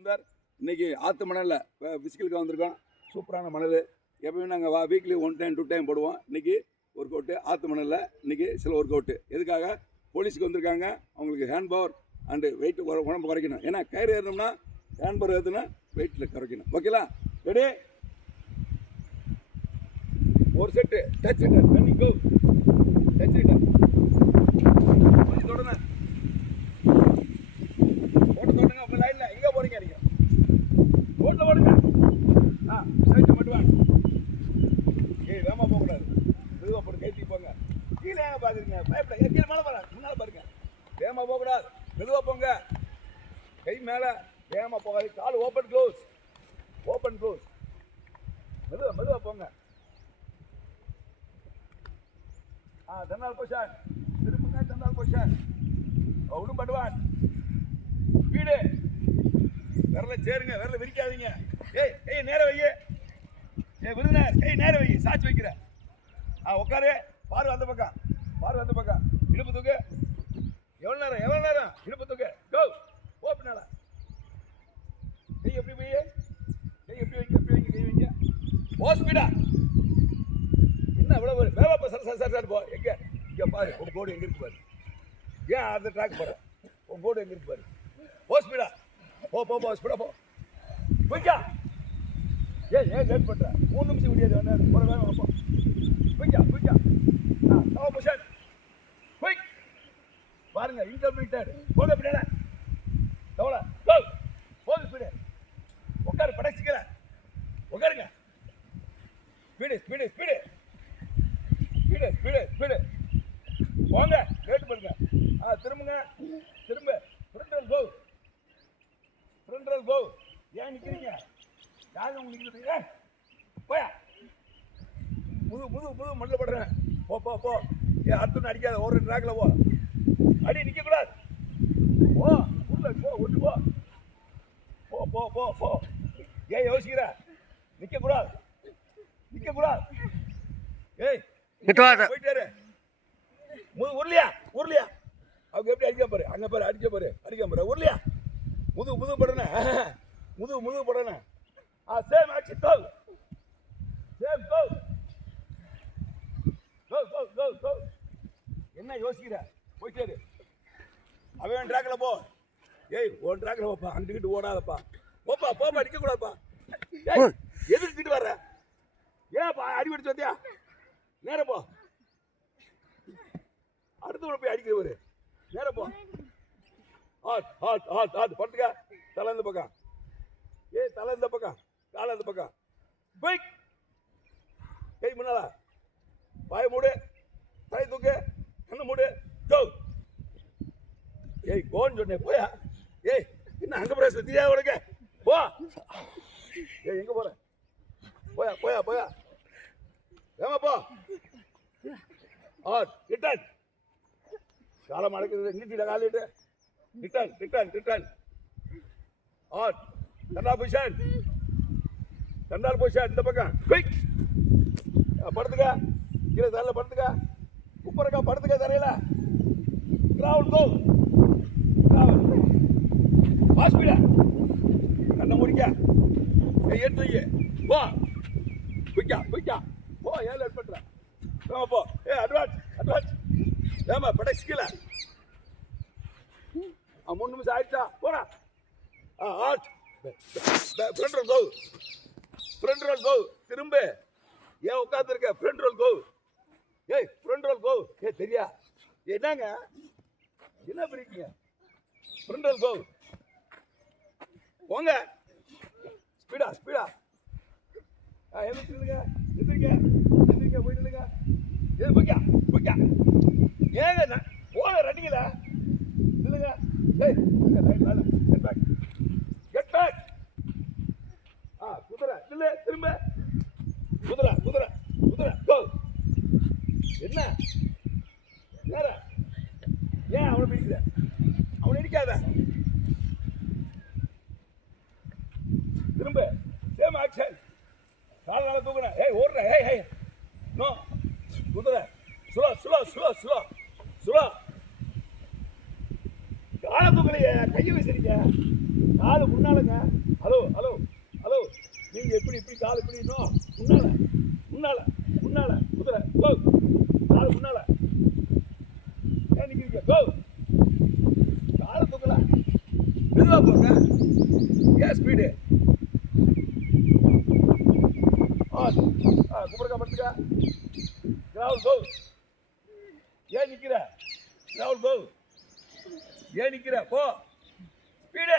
சுந்தர் இன்னைக்கு ஆற்று மணலில் பிஸ்கிலுக்கு வந்திருக்கோம். சூப்பரான மணல். எப்பவுமே நாங்கள் வா weekly one time two time போடுவோம். இன்னைக்கு ஒர்க் அவுட்டு ஆற்று மணலில் இன்னைக்கு சில ஒர்க் அவுட்டு எதுக்காக? போலீஸுக்கு வந்திருக்காங்க. அவங்களுக்கு ஹேண்ட் பவர் அண்டு வெயிட் உடம்பு குறைக்கணும். ஏன்னா கயிறு ஏறணும்னா ஹேண்ட் பவர் ஏற்றுனா வெயிட்டில் குறைக்கணும். ஓகேலா ரெடி ஒரு செட்டு டச் இட்டர் ரன்னிங் கோ டச் இட்டர் கொஞ்சம் தொடங்க ஓட்டு தொடங்க உங்கள் லைனில் எங்கே போகிறீங்க நீங்கள் ஓட்டில் ஓடுங்க ஆ சைட்டு மட்டும் வாங்க ஏய் வேமா போகக்கூடாது மெதுவாக போட்டு கைத்தி போங்க கீழே ஏங்க பார்க்குறீங்க பயப்பட ஏன் கீழே மேலே பாருங்க முன்னால் பாருங்க வேகமாக போகக்கூடாது மெதுவாக போங்க கை மேலே வேகமாக போகாது கால் ஓப்பன் க்ளோஸ் ஓப்பன் க்ளோஸ் மெதுவாக மெதுவாக போங்க ஆ தன்னால் போஷான் திரும்புங்க தன்னால் போஷான் அவனும் படுவான். வீடு. விரல சேருங்க விரல விரிக்காதீங்க. ஏய் ஏய் நேர வை ஏய் விருதுனர் ஏய் நேர வை சாட்சி வைக்கிற. ஆ உட்காரு. பாரு அந்த பக்கம். பாரு அந்த பக்கம். இடுப்பு தூக்கு. எவ்வளோ நேரம்? எவ்வளோ நேரம்? இடுப்பு தூக்கு. கோ ஓ கை எப்படி போய்? கை எப்படி வைங்க? எப்படி வைங்க? கை வைங்க. ஓ ஸ்பீடா என்ன இவ்வளோ ஒரு சார் சார் சார் சார் போ. எங்கே? இங்கே பாரு உன் போர்டு எங்கே இருக்கு பாரு. ஏன் அந்த ட்ராக் போற? உன் போர்டு எங்கே இருக்கு பாரு. போ ஸ்பீடா போ போ போ ஸ்பீடா போ. போய்க்கா ஏன் ஏன் லேட் பண்ணுற மூணு நிமிஷம் முடியாது வேணாம் போகிற வேணும் போ போய்க்கா போய்க்கா ஆ நோ புஷன் போய் பாருங்க இன்டர்மீட்டர் போட பின்னால. தவளை கோ போது ஸ்பீடு உட்காரு படைச்சிக்கல உட்காருங்க. Speed speed speed speed speed speed போங்க லேட் பண்ணுங்க ஆ திரும்புங்க. திரும்ப. ஃப்ரண்டல் கோ ஃப்ரண்டல் கோ ஏன் நிற்கிறீங்க யாரும் உங்களுக்கு நிற்கிறது ஏய் போயா? முது முது முது மண்ணில் படுறேன். போ போ போ. ஏ அடுத்து அடிக்காத ஒரு ட்ராக்ல போ. அடி நிற்கக்கூடாது போ உள்ள போ ஒட்டு போ. போ போ போ போ. ஏன் யோசிக்கிற? நிற்கக்கூடாது நிற்கக்கூடாது ஏய் கிட்டுவாத போயிட்டாரு முது உருளியா உருளியா. அவங்க எப்படி அடிக்க பாரு அங்க பாரு அடிக்க பாரு அடிக்க பாரு உருளியா. முது முது படன முது முது படன ஆ same action go same go go go go go என்ன யோசிக்கிற? போயிட்டாரு அவன் ட்ராக்ல போ. ஏய் உன் ட்ராக்ல போப்பா அங்கிட்டு ஓடாதப்பா. போப்பா போப்பா அடிக்க கூடாதுப்பா எதிர்த்துட்டு வர்ற? ஏன்ப்பா அடிபடிச்சு வந்தியா? நேரா போ. அடுத்தவனை போய் அடிக்கிறவரு நேரா போ. ஆட் ஆட் ஆட் ஆட். தலை இந்த பக்கம். ஏய் தலை இந்த பக்கம். காலை இந்த பக்கம். போய் கை முன்னால? வாய மூடு. தலை தூக்கு. கண்ணு மூடு. ஜோ. ஏய் கோன்னு சொன்னேன் போயா? ஏய் என்ன அங்கே பிரச்சனை சுத்தியா உனக்கு? போ. ஏய் எங்கே போற? போயா போயா போயா. ஏமா போ. ஆட் ரிட்டர்ன் காலம் அடக்குது நீட்டில காலிட்டு ரிட்டர்ன் ரிட்டர்ன் ரிட்டர்ன் ஆட் கண்டா பொசிஷன் கண்டால் பொசிஷன் இந்த பக்கம் குயிக் படுத்துக்க கீழே தரையில் படுத்துக்க குப்பரக்கா படுத்துக்க தரையில் கிரவுண்ட் கோ கிரவுண்ட் கண்ணை முடிக்க ஏய் வா குயிக்கா குயிக்கா போ ஏழு லேட் போ ஏ அட்வான்ஸ் அட்வான்ஸ். ஏமா படைச்சிக்கல ஆ மூணு நிமிஷம் ஆயிடுச்சா? போடா. ஆ add. Front roll go front roll go திரும்ப. ஏன் உட்காந்துருக்க ஃப்ரண்ட் ரோல் கோ ஏய் ஃப்ரண்ட் ரோல் கோ ஏ தெரியா? என்னங்க? என்ன பிடிக்கீங்க ஃப்ரண்ட் ரோல் கோ போங்க. ஸ்பீடா ஸ்பீடா ஆ. எந்திரிச்சுங்க எந்திரிங்க. எந்திரிங்க போய் ஏ போய்க்கா போய்க்கா ஏங்க நான் போன ரன்னிங்கள நில்லுங்க. ஏய் ரைட் மேல கெட் பேக் கெட் பேக் ஆ குதிரை நில்லு திரும்ப குதிரை குதிரை குதிரை கோ என்ன நேர ஏன் அவனை பிடிக்கிற அவனை இடிக்காத திரும்ப சேம் ஆக்ஷன் கால நாள தூக்குறேன் ஏய் ஓடுற ஏய் ஏய் நோ சுலா சுலா சுலா சுலா. கால தூக்கலையே கையை வச்சிருக்க காலு முன்னாலுங்க. Hello hello hello. நீங்க எப்படி இப்படி கால் இப்படி இன்னும் முன்னால முன்னால முன்னால. குதிரை கோ கால் முன்னால. ஏன் நிக்கிறீங்க? கோ கால தூக்கல மெதுவா போங்க. ஏன் ஸ்பீடு ஆ ஆ குமரக்கா படுத்துக்க. ராகுல் கோ ஏன் நிக்கிற? ராகுல் கோ ஏன் நிக்கிற? போ. ஸ்பீடு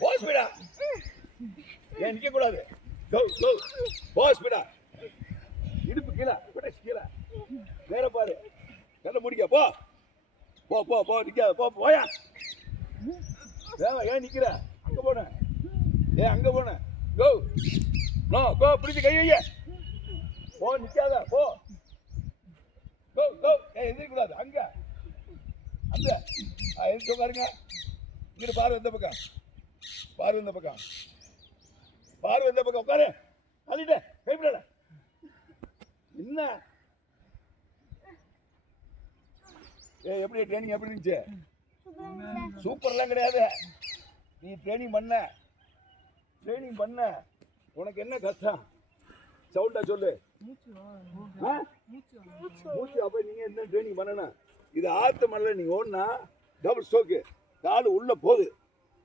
போ ஸ்பீடா ஏன் நிற்க கூடாது? கோ கோ போ ஸ்பீடா இடுப்பு கீழே விட கீழே. வேற பாரு. கண்ணை முடிக்க. போ. போ போ போ நிற்க போ போயா ஏன் நிற்கிற நிக்கிற? அங்க போன. ஏ அங்க போனேன் கோ நோ கோ பிடிச்சி கை போ நிக்காத போ. கோ கோ ஏ எந்திரிக்க கூடாது அங்க. அங்க. ஆ பாருங்க இங்கிட்டு பாரு இந்த பக்கம். பாரு இந்த பக்கம். பாரு இந்த பக்கம். உட்காரு. அதுட்ட கைப்பிடல என்ன? ஏ எப்படி ட்ரைனிங் எப்படி இருந்துச்சு? சூப்பர்லாம் கிடையாது. நீ ட்ரைனிங் பண்ண. ட்ரைனிங் பண்ண. உனக்கு என்ன கஷ்டம்? சவுண்டா சொல்லு. மூச்சு அப்ப நீங்க என்ன ட்ரைனிங் பண்ணணும்? இது ஆத்து மலையில நீ ஓடினா டபுள் ஸ்ட்ரோக்கு கால் உள்ள போகுது.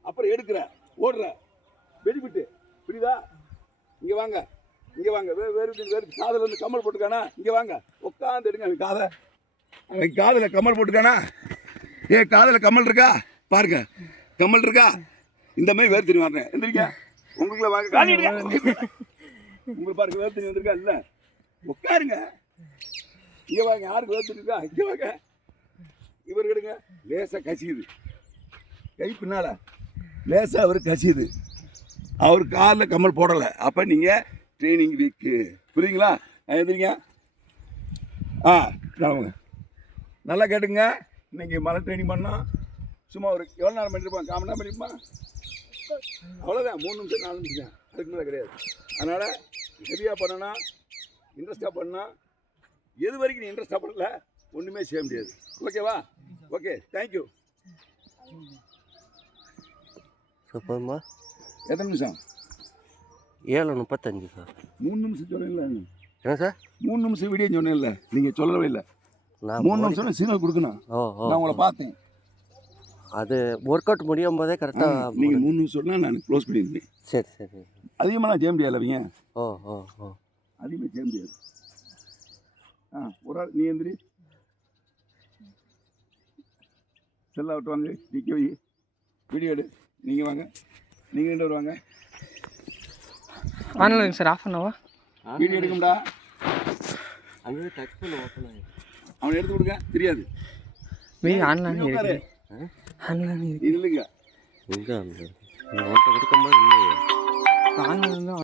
அப்புறம் எடுக்கிற ஓடுற. வெளிவிட்டு புரியுதா? இங்கே வாங்க. இங்கே வாங்க. வேறு வேறு வேறு காதில் வந்து கம்மல் போட்டுக்கானா? இங்கே வாங்க. உட்காந்து எடுங்க. அவன் காதை. அவன் காதில் கம்மல் போட்டுக்கானா? ஏ காதில் கம்மல் இருக்கா? பாருங்க. கம்மல் இருக்கா? இந்த மாதிரி வேறு தெரியும் வரேன் எந்திரிக்க உங்களுக்குள்ள வாங்க. உங்களுக்கு பாருங்க வேறு தெரியும் வந்திருக்கா? இல்லை. உட்காருங்க. இங்கே வாங்க யாருக்கு வேறு இங்கே வாங்க. இவர் லேசாக கசியுது. கை பின்னால. லேசாக அவர் கசியுது. அவர் காலில் கம்மல் போடலை. அப்போ நீங்கள் ட்ரைனிங் வீக்கு புரியுங்களா ஆ, ஆ கிளம்புங்க நல்லா கேட்டுங்க. இன்னைக்கு மலை ட்ரைனிங் பண்ணோம் சும்மா ஒரு எவ்வளோ நேரம் பண்ணிருப்பான் காமன் நேரம் பண்ணிருப்பான்? அவ்வளோதான் மூணு நிமிஷம் நாலு நிமிஷம். தான் அதுக்கு மேலே கிடையாது. அதனால் ஹெவியாக பண்ணணும் இன்ட்ரெஸ்டாக பண்ணணும் எது வரைக்கும் நீ இன்ட்ரெஸ்டாக பண்ணல ஒன்றுமே செய்ய முடியாது. ஓகேவா ஓகே தேங்க்யூ சூப்பர்மா எத்தனை நிமிஷம்? ஏழு முப்பத்தஞ்சு சார் மூணு நிமிஷம் சொன்னேன்ல என்ன சார் மூணு நிமிஷம் வீடியோ சொன்னேன்ல நீங்கள் சொல்லவே இல்லை. நான் மூணு நிமிஷம் சிக்னல் கொடுக்கணும். ஓ நான் உங்களை பார்த்தேன். அது ஒர்க் அவுட் முடியும் போதே கரெக்டாக நீங்கள் மூணு நிமிஷம் சொன்னால் நான் க்ளோஸ் பண்ணியிருந்தேன் சரி சரி அதிகமாக செய்ய முடியாது அவங்க ஓ ஓ ஓ. அதிகமாக செய்ய முடியாது ஆ ஒரு ஆள் நீ எந்திரி. செல்லா விட்டு வாங்க நிற்க வை. வீடியோ எடு. நீங்கள் வாங்க. நீங்கள் ரெண்டு பேர் வாங்க. ஆன்லைன் சார் ஆஃப் பண்ணவா வீடியோ எடுக்கும்டா அங்கே டச் பண்ண ஓப்பன் அவனை எடுத்து கொடுங்க தெரியாது. Video online. இருக்குது ஆன்லைன் இல்லைங்க. எங்கே அந்த கொடுக்கும்போது இல்லையே. ஆன்லைன் தான்